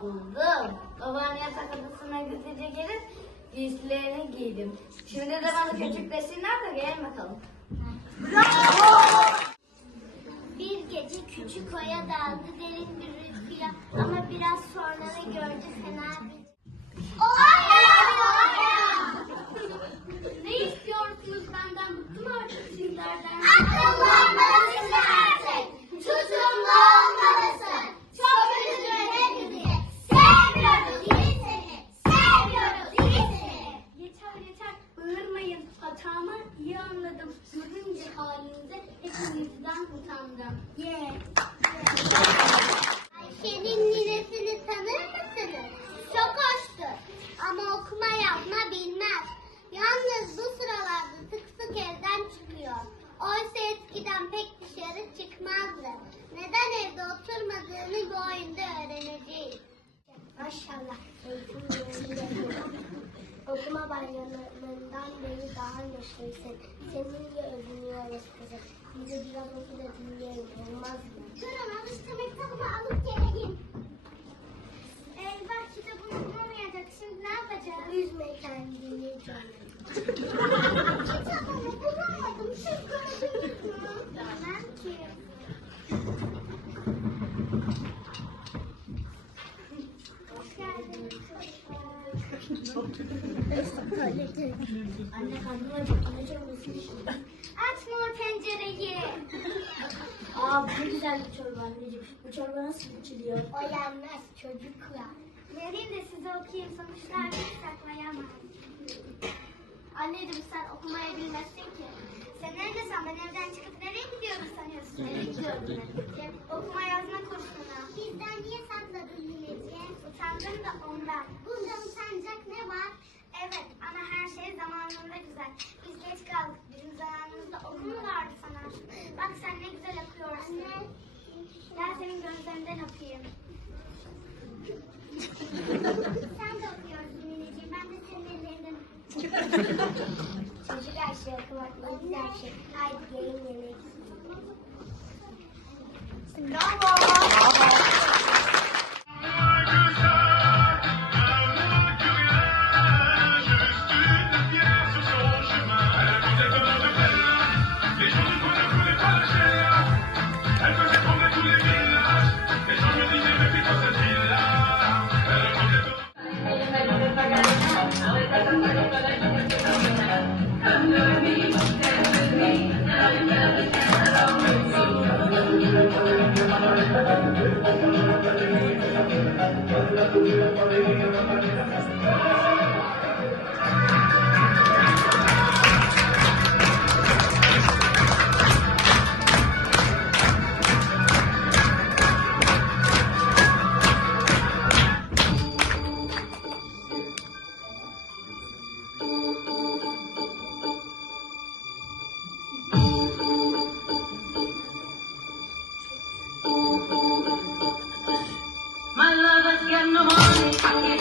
Buldum. Babaanne yatak odasına gizlice gelip giysilerini giydim. Şimdi de bana küçük desinler de gelin bakalım. Bir gece küçük oya daldı derin bir uykuya ama biraz sonra da gördü fena bir... Oya! Utandım. Yeah. Ayşe'nin ninesini tanır mısınız? Çok hoştur. Ama okuma yazma bilmez. Yalnız bu sıralarda sık sık evden çıkıyor. Oysa eskiden pek dışarı çıkmazdı. Neden evde oturmadığını bu oyunda öğreneceğiz. Maşallah. Okuma bayramlarından beri daha neşelisin. Seninle övünüyoruz kızım. Bize biraz oku da dinleyelim olmaz mı? Durun alıştırma kitabını alıp geleyim. Eyvah kitabını bulamayacak. Şimdi ne yapacağız? Üzme kendini canım. kitabını bulamadım. Gördünüz mü? Bilmem ki. Anne karnım acıktı. Ne çorbası Açma o tencereyi. Aa bu güzel bir çorba anneciğim. Bu çorba nasıl içiliyor? O yenmez çocuklar. Vereyim de size okuyayım sonuçlar saklayamam. Anneciğim sen okumayı bilmezsin ki. Sen neredesin? Ben evden çıkıp nereye gidiyorum sanıyorsun? Nereye gidiyorum ben? Okuma yazma kursuna. Bizden niye sakladın Nineciğim? Utandım da ondan. Bak sen ne güzel okuyorsun. Anne. Gel senin gözlerinden okuyayım. Sen de okuyorsun Nineciğim. Ben de senin ellerinden Çocuk her şey okumak ne güzel şey. Haydi gelin yemek. Thank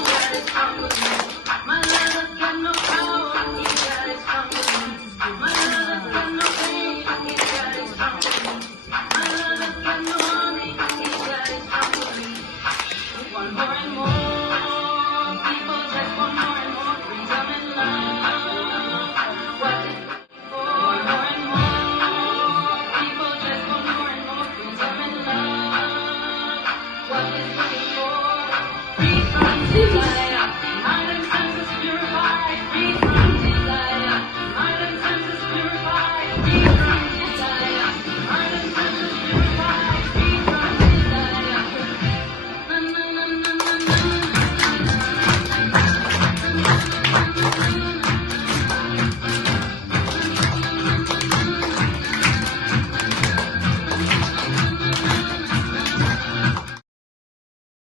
Got my love. 对不。